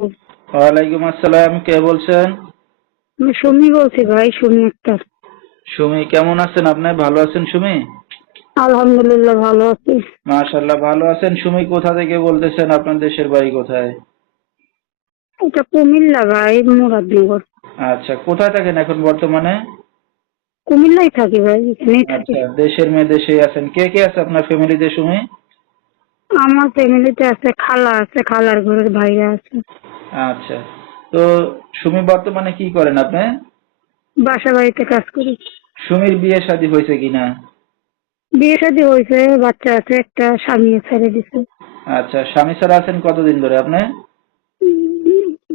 ওয়ালাইকুম আসসালাম কে বলছেন? আমি সুমি বলছি ভাই সুমি আক্তার। সুমি কেমন আছেন আপনি? ভালো আছেন সুমি? আলহামদুলিল্লাহ ভালো আছি। ভালো আছেন। সুমি কোথা থেকে বলতেছেন? আপনার দেশের বাড়ি কোথায়? এটা কুমিল্লা ভাই মুরাদনগর। আচ্ছা কোথায় থাকেন এখন বর্তমানে? কুমিল্লায় থাকি ভাই এখানেই থাকি। আচ্ছা দেশের মেয়ে দেশেই আছেন। কে কে আছে আপনার ফ্যামিলিতে সুমি? আমার ফ্যামিলিতে আছে খালা আছে খালার ঘরের ভাইরা আছে। আচ্ছা। তো সুমি বর্তমানে কি করেন আপনি? বাসা বাড়িতে কাজ করি। সুমির বিয়ে শাদী হয়েছে কিনা? বিয়ে শাদী হয়েছে বাচ্চা আছে একটা স্বামী ছেড়ে দিছে। আচ্ছা স্বামী ছাড়া আছেন কতদিন ধরে আপনি?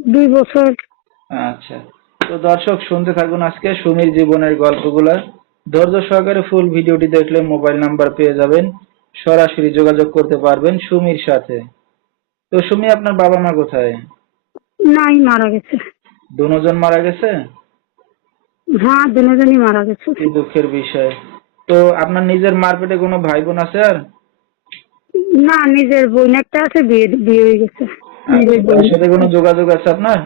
দুই বছর। আচ্ছা। তো দর্শক শুনতে থাকুন আজকে সুমির জীবনের গল্পগুলা। ধৈর্য সহকারে ফুল ভিডিওটি দেখলে মোবাইল নাম্বার পেয়ে যাবেন। সরাসরি যোগাযোগ করতে পারবেন সুমির সাথে। তো সুমি আপনার বাবা মা কোথায়? নাই মারা গেছে। দুজন মারা গেছে? হ্যাঁ দুজনই মারা গেছে। কি দুঃখের বিষয়। তো আপনার নিজের মারপেটে কোনো ভাই বোন আছে আর? না নিজের বোন একটা আছে বিয়ে বিয়ে হয়ে গেছে। তার সাথে কোনো যোগাযোগ আছে আপনার?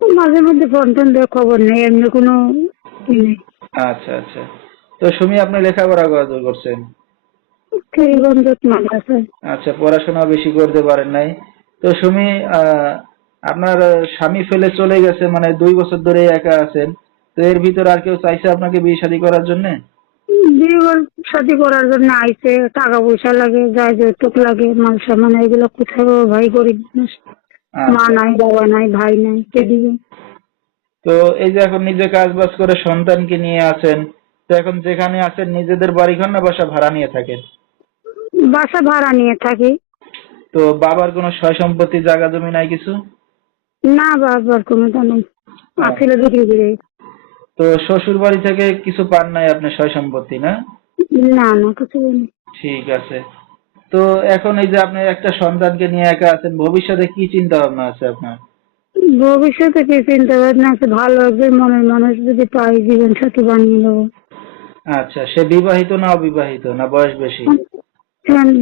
মাঝে মধ্যে ফোন টোন দিয়ে খবর নেই এমনি কোনো আচ্ছা আচ্ছা। তো সুমি আপনি লেখাপড়া করছেন? আচ্ছা পড়াশোনা বেশি করতে পারেন নাই। তো সুমি আহ, আপনার স্বামী ফেলে চলে গেছে মানে দুই বছর ধরে একা আছেন। তো এর ভিতর আর কেউ চাইছে আপনাকে বিয়ে শাদী করার জন্য? বিয়ে শাদি করার জন্য আইছে টাকা পয়সা লাগে যায় যৌতুক লাগে মাল সামান এগুলো কোথায় ভাই গরিব মানুষ। মা আচ্ছা। নাই বাবা নাই ভাই নাই কে দিবে? তো এই যে এখন নিজে কাজ বাজ করে সন্তানকে নিয়ে আছেন তো এখন যেখানে আছেন নিজেদের বাড়ি ঘর না বাসা ভাড়া নিয়ে থাকেন? বাসা ভাড়া নিয়ে থাকি। তো বাবার কোনো সয় সম্পত্তি জায়গা জমি নাই কিছু? না বাবার কোনো তা নেই। আসলে বিক্রি করে তো শ্বশুর বাড়ি থেকে কিছু পান নাই আপনার সয় সম্পত্তি না? না না কিছু ঠিক আছে। তো এখন এই যে আপনি একটা সন্তানকে নিয়ে একা আছেন ভবিষ্যতে কি চিন্তা ভাবনা আছে আপনার? ভবিষ্যতে কি চিন্তা ভাবনা আছে? ভালো একজন মনের মানুষ যদি পাই জীবন সাথী বানিয়ে দেবো আচ্ছা সে বিবাহিত না অবিবাহিত না বয়স বেশি?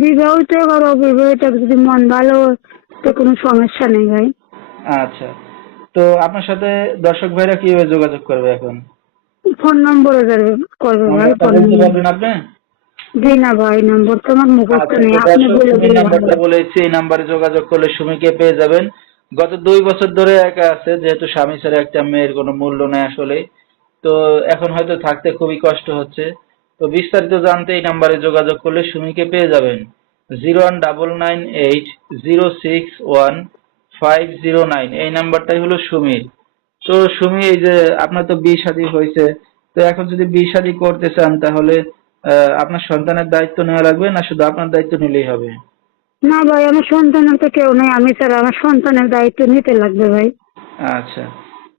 বিবাহিত আর অবিবাহিত যদি মন ভালো তো কোনো সমস্যা নেই ভাই। আচ্ছা। তো আপনার সাথে দর্শক ভাইরা কীভাবে যোগাযোগ করবে এখন? ফোন নম্বরে করবে ভাই ফোন নম্বর আপনি? জি না ভাই নম্বর তো আমার মুখস্থ আচ্ছা, নেই আপনি বলে দিলে নাম্বারটা বলেছি এই নাম্বারে যোগাযোগ করলে সুমিকে পেয়ে যাবেন। গত দুই বছর ধরে একা আছে যেহেতু স্বামী ছাড়া একটা মেয়ের কোনো মূল্য নেই আসলে। তো এখন হয়তো থাকতে খুবই কষ্ট হচ্ছে। তো বিস্তারিত জানতে এই নাম্বারে যোগাযোগ করলে সুমিকে পেয়ে যাবেন। Zero one double nine eight zero six one five zero nine এই নাম্বারটাই হলো সুমির। তো সুমি এই যে আপনার তো বিয়ে শাদী হয়েছে তো এখন যদি বিয়ে শাদী করতে চান তাহলে আপনার সন্তানের দায়িত্ব নেওয়া লাগবে না শুধু আপনার দায়িত্ব নিলেই হবে? না ভাই আমার সন্তানের তো কেউ নেই আমি ছাড়া আমার সন্তানের দায়িত্ব নিতে লাগবে ভাই। আচ্ছা।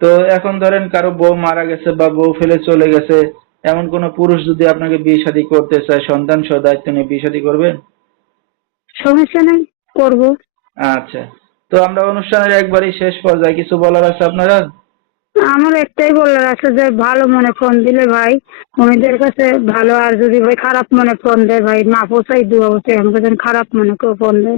তো এখন ধরেন কারও বউ মারা গেছে বা বউ ফেলে চলে গেছে এমন কোন পুরুষ যদি আপনাকে বিয়ে শাদী করতে চায় সন্তান সহ দায়িত্ব নিয়ে বিয়ে শাদী করবেন? সমস্যা নেই করব। আচ্ছা। তো আমরা অনুষ্ঠানের একবারই শেষ পর্যায়ে কিছু বলার আছে আপনারা? আমার একটাই বলার আছে যে ভালো মনে ফোন দিলে ভাই উনিদের কাছে ভালো আর যদি ভাই খারাপ মনে ফোন দেয় ভাই মা পোষাই দু অবশ্যই আমাকে যেন খারাপ মনে কেউ ফোন দেয়